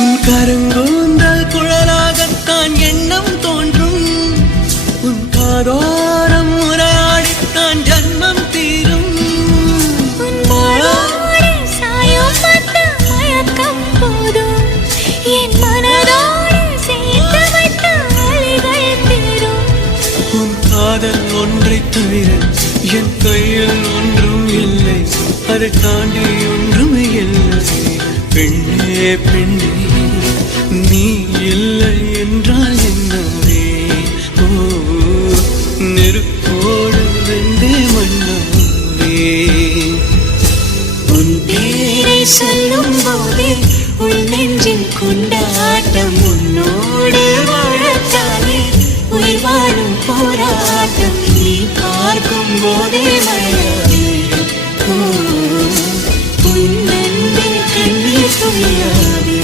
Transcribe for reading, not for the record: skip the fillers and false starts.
உன் கருங்கூந்தல் குழலாகத்தான் எண்ணம் தோன்றும். உன் காதோரம் முறையாடித்தான் ஜன்மம் தீரும். உன் காதல் ஒன்றை தவிர என் கையில் ஒன்றும் இல்லை, அதை தாண்டி ஒன்றும் இல்லை. பெண்ணே பெண்ணே நீ இல்லை என்றால் என்னவே? ஓ நெருப்போடு வெந்தே மண்ணாவே. உன் பேரை சொல்லும் போதே உள் நெஞ்சின் கொண்டாட்டம். உன்னோடு வாழத்தானே உயிர் வாழும் போராட்டம். நீ பார்க்கும் போதே மழையாவே. உன் நன்பில் கண்ணீர் துளியாவே.